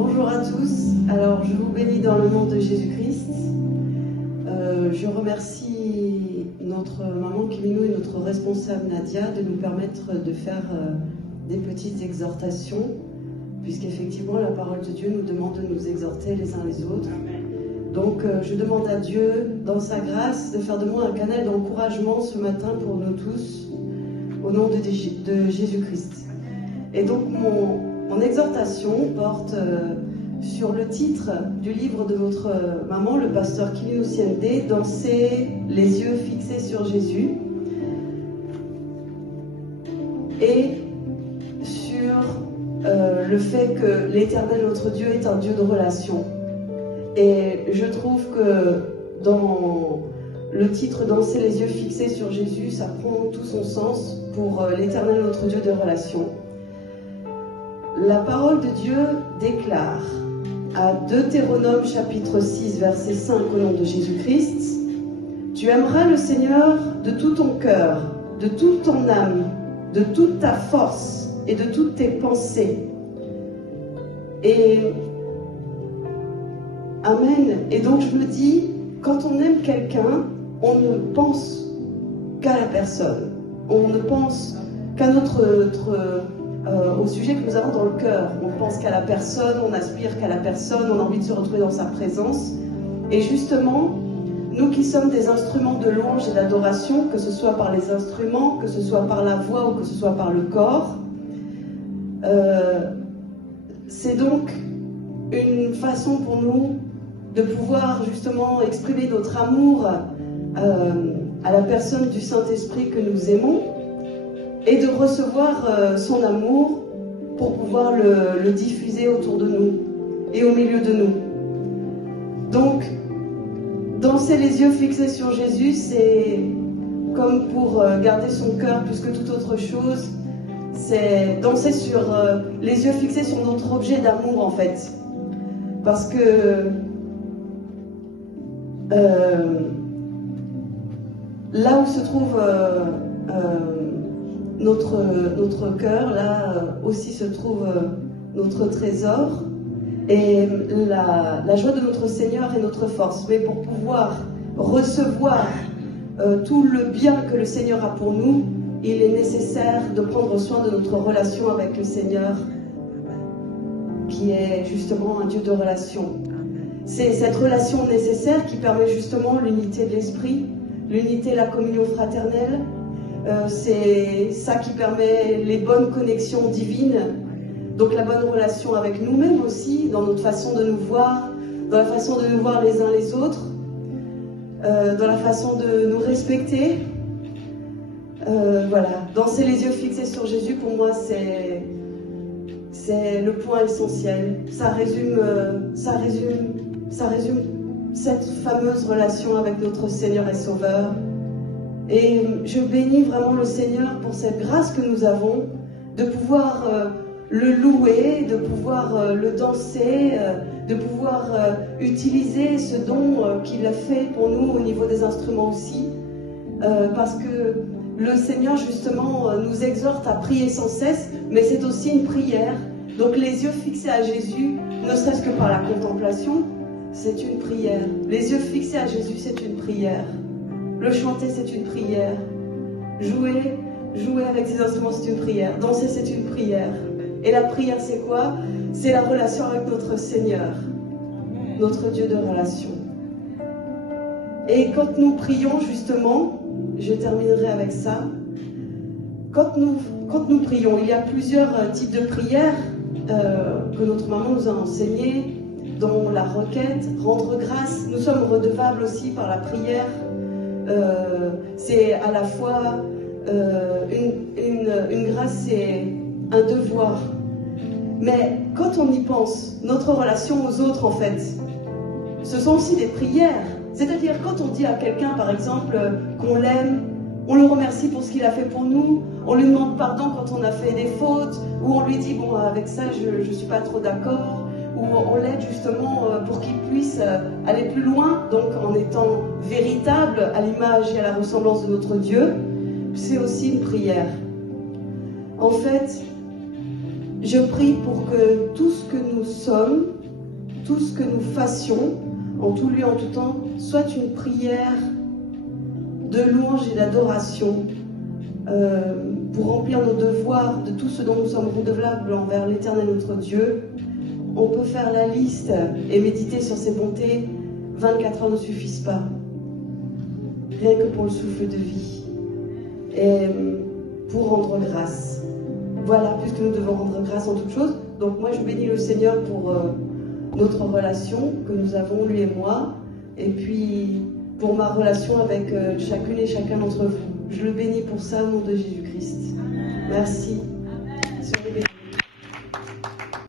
Bonjour à tous. Alors, je vous bénis dans le nom de Jésus-Christ. Je remercie notre maman Kiminou et notre responsable Nadia de nous permettre de faire des petites exhortations, puisqu'effectivement la parole de Dieu nous demande de nous exhorter les uns les autres. Donc, je demande à Dieu, dans sa grâce, de faire de moi un canal d'encouragement ce matin pour nous tous, au nom de Jésus-Christ. Et donc, mon exhortation porte sur le titre du livre de votre maman, le pasteur Kiminou Siende, « Danser les yeux fixés sur Jésus » et sur le fait que l'Éternel, notre Dieu, est un Dieu de relation. Et je trouve que dans le titre « Danser les yeux fixés sur Jésus », ça prend tout son sens pour l'Éternel, notre Dieu de relation. La parole de Dieu déclare à Deutéronome chapitre 6 verset 5 au nom de Jésus-Christ: « Tu aimeras le Seigneur de tout ton cœur, de toute ton âme, de toute ta force et de toutes tes pensées. » Et Amen. Et donc je me dis, quand on aime quelqu'un, on ne pense qu'à la personne. On ne pense qu'à au sujet que nous avons dans le cœur. On pense qu'à la personne, on aspire qu'à la personne, on a envie de se retrouver dans sa présence. Et justement, nous qui sommes des instruments de louange et d'adoration, que ce soit par les instruments, que ce soit par la voix ou que ce soit par le corps, c'est donc une façon pour nous de pouvoir justement exprimer notre amour à la personne du Saint-Esprit que nous aimons, et de recevoir son amour pour pouvoir le diffuser autour de nous et au milieu de nous. Donc, danser les yeux fixés sur Jésus, c'est comme pour garder son cœur plus que toute autre chose, c'est danser sur les yeux fixés sur notre objet d'amour en fait. Parce que là où se trouve notre cœur, là aussi se trouve notre trésor, et la joie de notre Seigneur est notre force. Mais pour pouvoir recevoir tout le bien que le Seigneur a pour nous, il est nécessaire de prendre soin de notre relation avec le Seigneur, qui est justement un Dieu de relation. C'est cette relation nécessaire qui permet justement l'unité de l'esprit, l'unité, la communion fraternelle. C'est ça qui permet les bonnes connexions divines, donc la bonne relation avec nous-mêmes aussi, dans notre façon de nous voir, dans la façon de nous voir les uns les autres, dans la façon de nous respecter. Voilà, danser les yeux fixés sur Jésus, pour moi, c'est le point essentiel. Ça résume cette fameuse relation avec notre Seigneur et Sauveur. Et je bénis vraiment le Seigneur pour cette grâce que nous avons de pouvoir le louer, de pouvoir le danser, de pouvoir utiliser ce don qu'il a fait pour nous au niveau des instruments aussi, parce que le Seigneur justement nous exhorte à prier sans cesse, mais c'est aussi une prière. Donc les yeux fixés à Jésus, ne serait-ce que par la contemplation, c'est une prière. Les yeux fixés à Jésus, c'est une prière. Le chanter, c'est une prière. Jouer avec ses instruments, c'est une prière. Danser, c'est une prière. Et la prière, c'est quoi? C'est la relation avec notre Seigneur, notre Dieu de relation. Et quand nous prions, justement, je terminerai avec ça. Quand nous prions, il y a plusieurs types de prières que notre maman nous a enseignées, dont la requête, rendre grâce. Nous sommes redevables aussi par la prière. C'est à la fois une grâce et un devoir. Mais quand on y pense, notre relation aux autres, en fait, ce sont aussi des prières. C'est-à-dire quand on dit à quelqu'un, par exemple, qu'on l'aime, on le remercie pour ce qu'il a fait pour nous, on lui demande pardon quand on a fait des fautes, ou on lui dit, bon, avec ça, je ne suis pas trop d'accord, ou on l'aide justement pour qu'il puisse aller plus loin, donc en étant véritable à l'image et à la ressemblance de notre Dieu. C'est aussi une prière. En fait, je prie pour que tout ce que nous sommes tout ce que nous fassions, en tout lieu, en tout temps, soit une prière de louange et d'adoration pour remplir nos devoirs de tout ce dont nous sommes redevables envers l'Éternel notre Dieu. On peut faire la liste et méditer sur ses bontés. 24 heures ne suffisent pas. Rien que pour le souffle de vie. Et pour rendre grâce. Voilà, puisque nous devons rendre grâce en toutes choses. Donc moi, je bénis le Seigneur pour notre relation que nous avons, lui et moi. Et puis, pour ma relation avec chacune et chacun d'entre vous. Je le bénis pour ça au nom de Jésus-Christ. Merci.